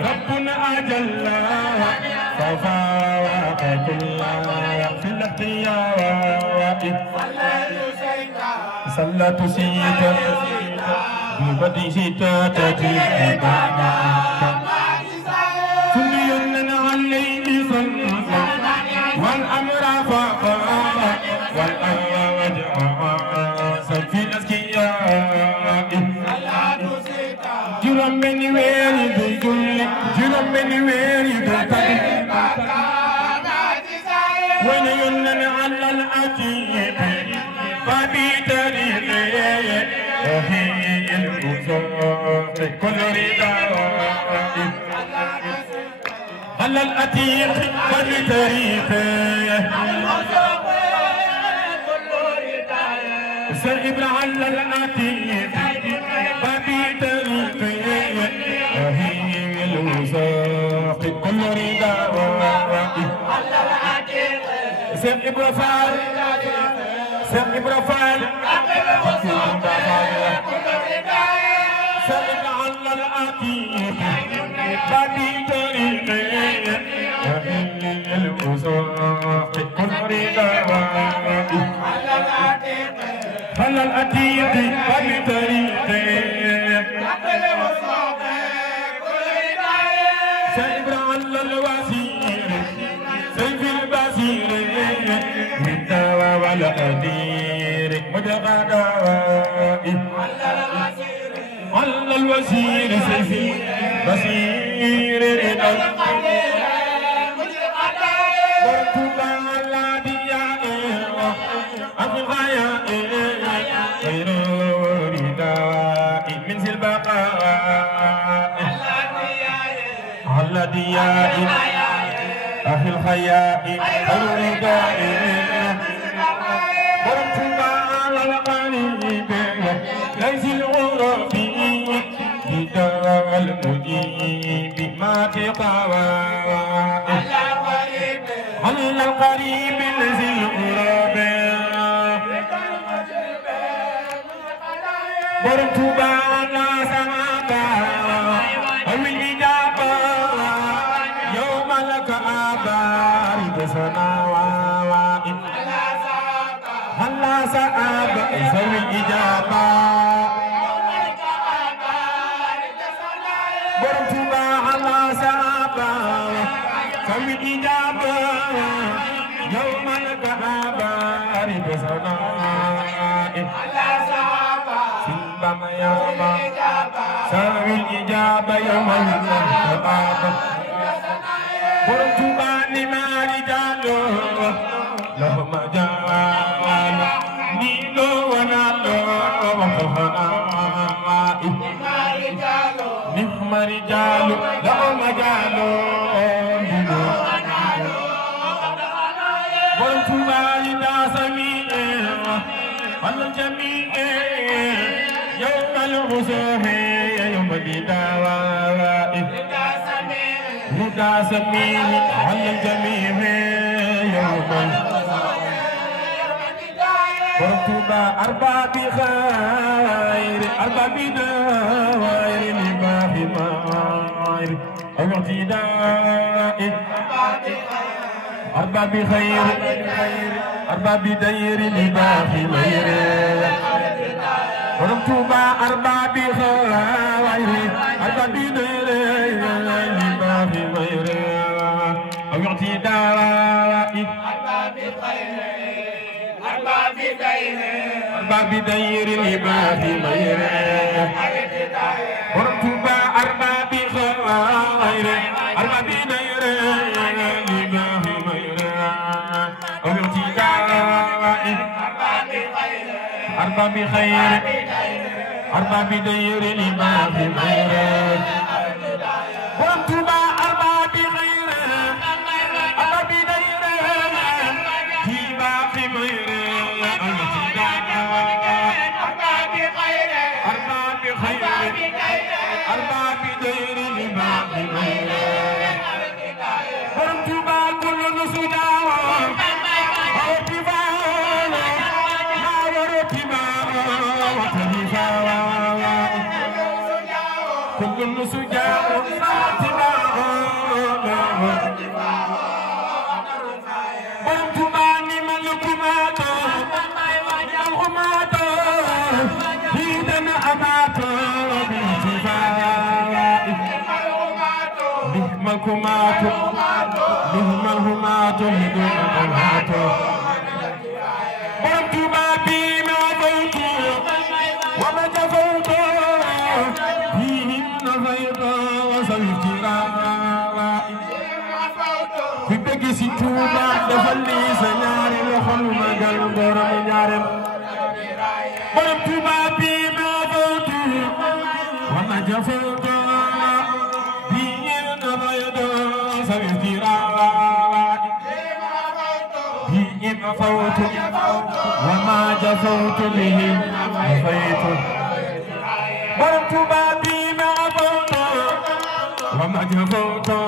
ربنا أجل ففاوق كل في الاختيار صلاة سيدة ببدي سيدة تجيب سنينا عليه صلى والأمر فاقا والأوجع سفي الأسكياء جرم من ويري بجل جرم من ويري بجل when you name Allah Ajib, Babi Tariqe, Ohi il-Uzor, Kolorida, Allah Atiq, Babi Tariqe, Sir Ibrahim Al-Atiq, Babi Tariqe, Ohi il-Uzor, Kolorida, Sir Ibrahim, Sir Ibrahim, Sir Ibrahim al-Atiq, Babi Tariqe, al-Uzaq, كل رضا al-Atiq, Babi Tariqe, Sir Ibrahim al-Wasir, Sir Basir. ولا أدير مدغدا على الوزير سيفي بصير برتبا على دياء أبغايا غير رداء من ذي البقاء على دياء أهل الخياء الرداء برتبا على القريب ليس الغرب بدار المجيب ما تقوى على القريب ليس الغرب برتبا على سماء أو الإجابة يوم لك آبار بسنوات هلا سأب زوي الإجابة برتبا هلا سأب زوي الإجابة يوم الكهابة ربسنا هلا سأب سلم يوم زوي الإجابة يوم الكهابة برتبا لما رجالو لهم جمال نيلو ونالو نهم رجالو لهم جالو برتبا إذا سميع والجميع يوم الغسوه يوم الدواء هدى سميع والجميع يوم برتبا أرباب خير أرباب دوائر لما في مائر أو اعتداء أرباب خير أرباب دير لما في مائر برتبا أرباب خير أرباب دير لما في مائر أو اعتداء أرباب دير لما في مائر برتبا أرباب خير أرباب دير لما في مائر أو اعتداء أرباب خير أرباب دير لما في خير وانتما أرباب خير أرباب دير فيما في خير أرباب خير أرباب دير لما في خير وانتما كل نسجاوة كل سجاء فاتنا وانتماني ملكماتو الغماتو هيدنا أماتو بانتفاء بهمكماتو بهمهماتو هيدنا أماتو وانتما بما فوتو وما جفوتو fi bëgg si Tuuba defal lii sa ñaari loxo lu magal borom ñaarem borom Tuuba bi ma fawtu wa ma jafawtu bi na baydo sa witira bi ma fawtu wa ma jafawtu bihi faytu borom Tuuba bi ma fawtu wa ma jafawtu